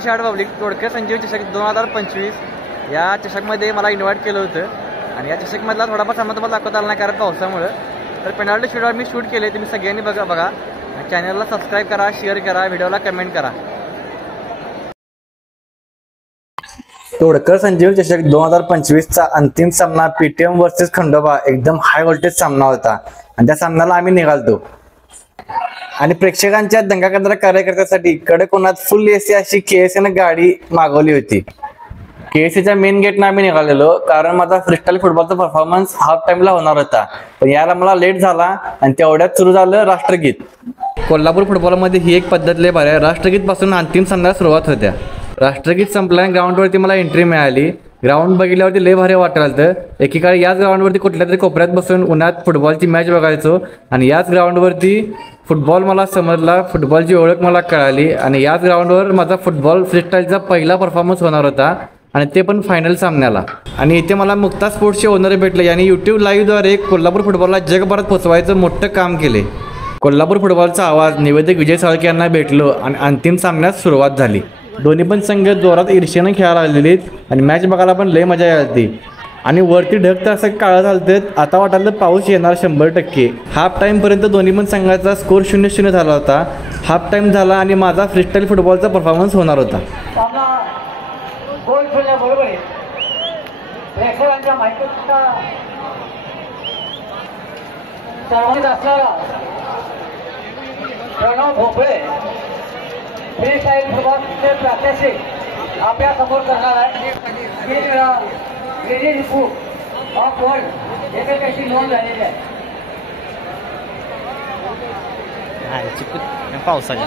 Asia public Todkar Sanjeev चषक 2025 या चषकमध्ये मला इन्व्हाइट केलं होतं आणि या चषकमधला थोडाफार सामना तुम्हाला दाखवता आला नाही कारण पावसामुळं. तर पेनाल्टी शूटआउट मी शूट केले, तुम्ही सगळ्यांनी बघा. चॅनलला सबस्क्राईब करा, शेअर करा, व्हिडिओला कमेंट करा. तोडकर संजीव चषक 2025चा अंतिम सामना पीटीएम वर्सेस खंडोबा एकदम हाय व्होल्टेज सामना होता आणि त्या सामन्याला आम्ही निघालतो आणि प्रेक्षकांच्या दंगा करणाऱ्या कार्यकर्त्यासाठी कडकोनात फुल एसी अशी केएसएनं गाडी मागवली होती. केएसएच्या मेन गेटनं आम्ही निघालेलो कारण माझा फ्रीस्टाईल फुटबॉलचा परफॉर्मन्स हाफ टाइमला होणार होता, पण याला मला लेट झाला आणि तेवढ्यात सुरू झालं राष्ट्रगीत. कोल्हापूर फुटबॉलमध्ये ही एक पद्धत लय भारी आहे. राष्ट्रगीत पासून अंतिम सामन्याला सुरुवात होत्या. राष्ट्रगीत संपल्याने ग्राउंडवरती मला एंट्री मिळाली. ग्राउंड बघितल्यावरती लय भारी वाटायला. एकीकडे याच ग्राउंडवरती कुठल्या तरी कोपऱ्यात बसून उन्हात फुटबॉलची मॅच बघायचो आणि याच ग्राउंडवरती फुटबॉल मला समजला, फुटबॉलची ओळख मला कळाली आणि याच ग्राउंडवर माझा फुटबॉल फ्रीस्टाईलचा पहिला परफॉर्मन्स होणार होता आणि ते पण फायनल सामन्याला. आणि इथे मला मुक्ता स्पोर्ट्सचे ओनर भेटले यांनी यूट्यूब लाईव्हद्वारे कोल्हापूर फुटबॉलला जगभरात पोचवायचं मोठं काम केले. कोल्हापूर फुटबॉलचा आवाज निवेदक विजय साळके यांना भेटलो आणि अंतिम सामन्यात सुरुवात झाली. दोन्ही पण संघ जोरात ईर्ष्येनं खेळायला लागलेली आणि मॅच बघायला पण लय मजा यायची आणि वरती ढग तर असं काळं चालतं. आता वाटायला पाऊस येणार 100%. हाफ टाईमपर्यंत दोन्ही पण संघाचा स्कोर 0-0 झाला होता. हाफ टाईम झाला आणि माझा फ्रीस्टाईल फुटबॉलचा परफॉर्मन्स होणार होता. प्रणव भोपळे फ्रीस्टाईल फुटबॉलचे प्रात्यक्षिक आपल्या समोर करणार आहे. 3 वेळा गिनीज बुक ऑफ वर्ल्ड येथे त्याची नोंद झालेली आहे. पावसाच्या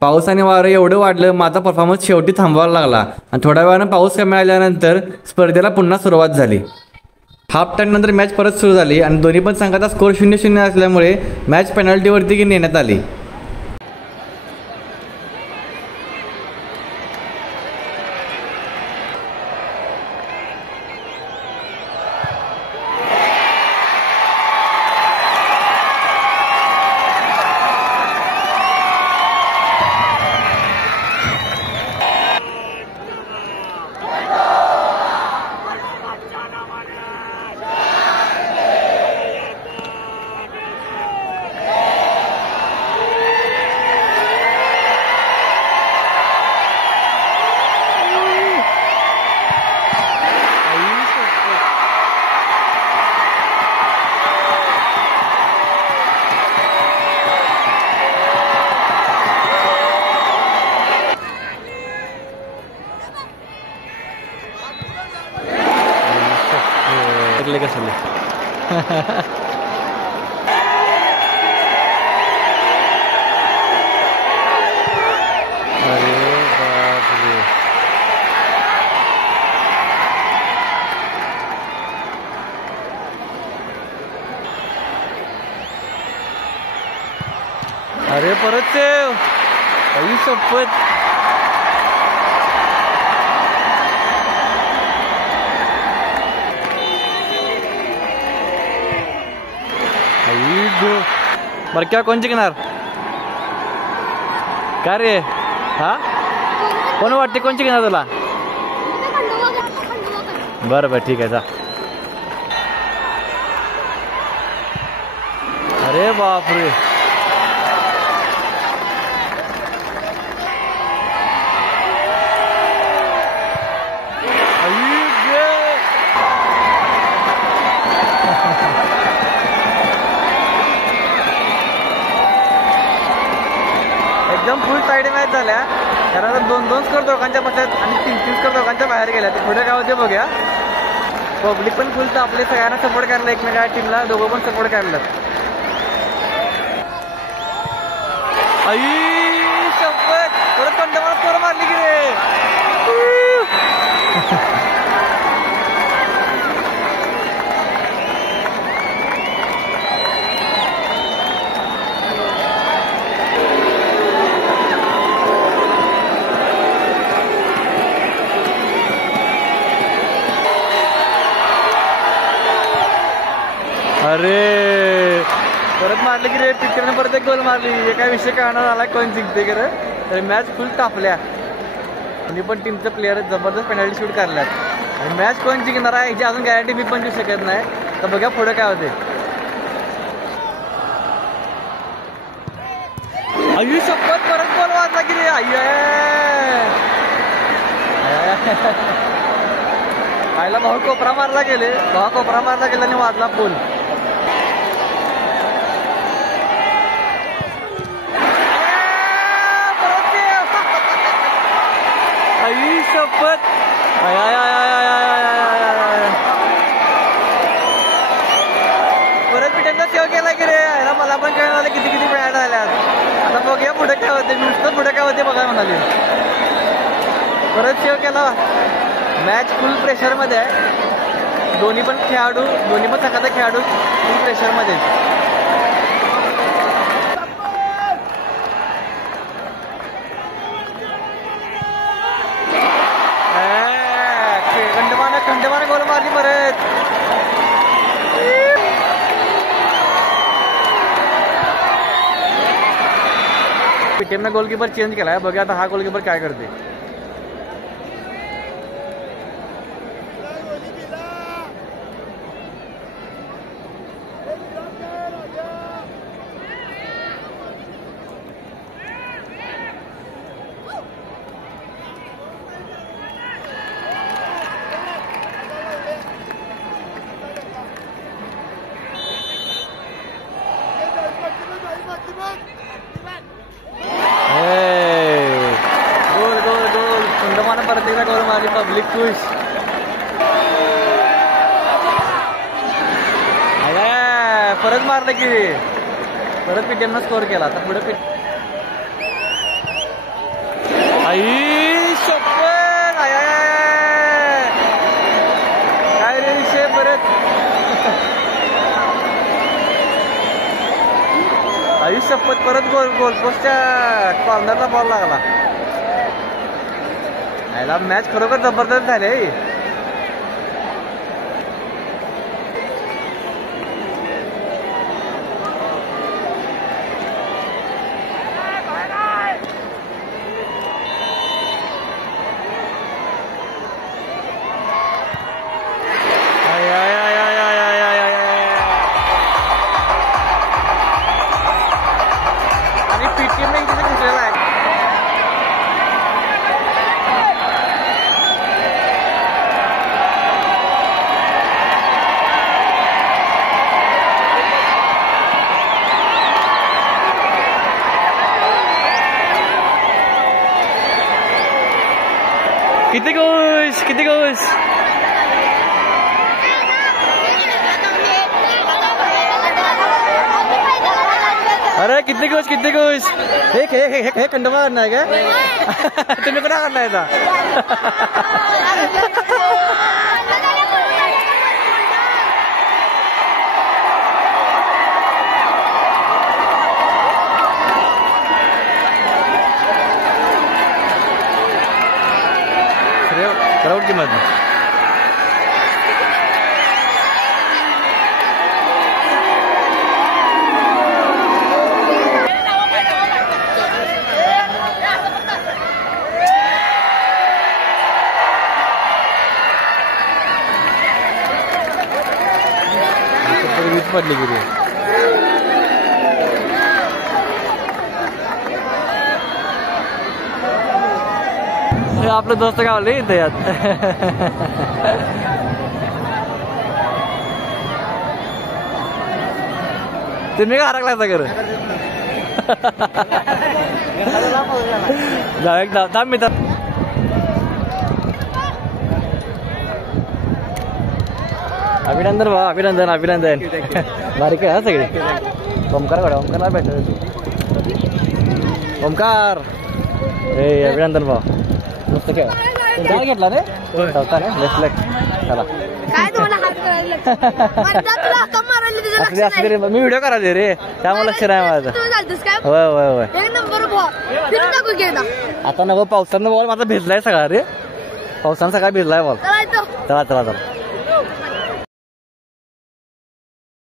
पाऊस आणि वारं एवढं वाढलं माझा परफॉर्मन्स शेवटी थांबवायला लागला आणि थोड्या वेळानं पाऊस कमी आल्यानंतर स्पर्धेला पुन्हा सुरुवात झाली. हाफ टाईम नंतर मॅच परत सुरू झाली आणि दोन्ही पण संघाचा स्कोर 0-0 असल्यामुळे मॅच पेनल्टीवरती नेण्यात आली. कसं अरे परत सेव आई शपथ. बरं क्या कोण जिंकणार का रे? हा कोण वाटते कोणची घेणार तुला बरं बरं ठीक आहे जा अरे बापरे एकदम फुल साईड मॅच झाल्या कारण 2-2 स्कोर दोघांच्या बसल्यात आणि 3-3 स्कोर दोघांच्या बाहेर गेल्या ते पुढे काय होते बघूया पब्लिक पण फुल आपले सगळ्यांना सपोर्ट करायला एकमेका टीमला दोघं पण सपोर्ट करायला आई शपथ परत कंडमाला स्कोर मारली की रे अरे परत मारली की रे पिक्चरने परत एक गोल मारली हे काय विषय कळणार आला कोण जिंकते की रे तर मॅच फुल तापल्या आणि पण टीमचे प्लेयर जबरदस्त पेनल्टी शूट करल्यात आणि मॅच कोण जिंकणार आहे याची अजून गॅरंटी मी पण देऊ शकत नाही तर बघा पुढे काय होते आयु शपथ परत गोल वाजला की रे आईला भाऊ कोपरा मारला गेले भाऊ कोपरा मारला गेला आणि वाजला पूल आई शपथ परत पिटांना सेव केला की रे याला मला पण कळलं किती किती पॅड आल्यात आता बघूया पुढे काय होते नुसतं पुढे काय होते बघा म्हणाले परत सेव केला मॅच फुल प्रेशरमध्ये आहे दोन्ही पण संघाचा खेळाडू फुल प्रेशरमध्ये खंडमाने गोल मारली परत पीटीएमने गोलकीपर चेंज केलाय बघा आता हा गोलकीपर काय करते गोल खंडमाने परत एकदा गोल मारली पब्लिक खुश परत मारलं की परत पीटीएमनं स्कोर केला आता पुढे आई शपथ काय रे विषय परत आई शपथ परत गोल पोस्टच्या कॉर्नरला बॉल लागला याला मॅच खरोखर जबरदस्त झाले आणि पीटीएमने इथे घेतलेला आहे किती खुश अरे किती खुश हे खंडोबा करणार का तुम्ही कुठं करणार क्राउड की मत पडली किती. हे आपलं दोस्त गावले इथे यात. तुम्ही का हरकला सगळं. जाऊ एकदा थांब मी तर. अभिनंदन भाऊ, अभिनंदन अभिनंदन. बारीक आहे हा सगळे. ओमकार कडे ओमकारला भेटतो. ओमकार ए अभिनंदन भाऊ. मस्त खेळ काय घेतला रे चौथा रे. बेस्ट लक. चला काय तुम्हाला हात करायला तुला हाका मारायला तुझं लक्ष असं असं नाही. तरी मी व्हिडिओ करायचे रे त्यामुळे लक्ष नाही माझं. तू घालतोस काय होय होय होय. एक नंबर भाऊ फिरून टाकू की एकदा. आता नवं पावसानं बॉल माझा भिजलाय सगळा रे. पावसानं सगळा भिजलाय बॉल. चला इथं. चला चला चला.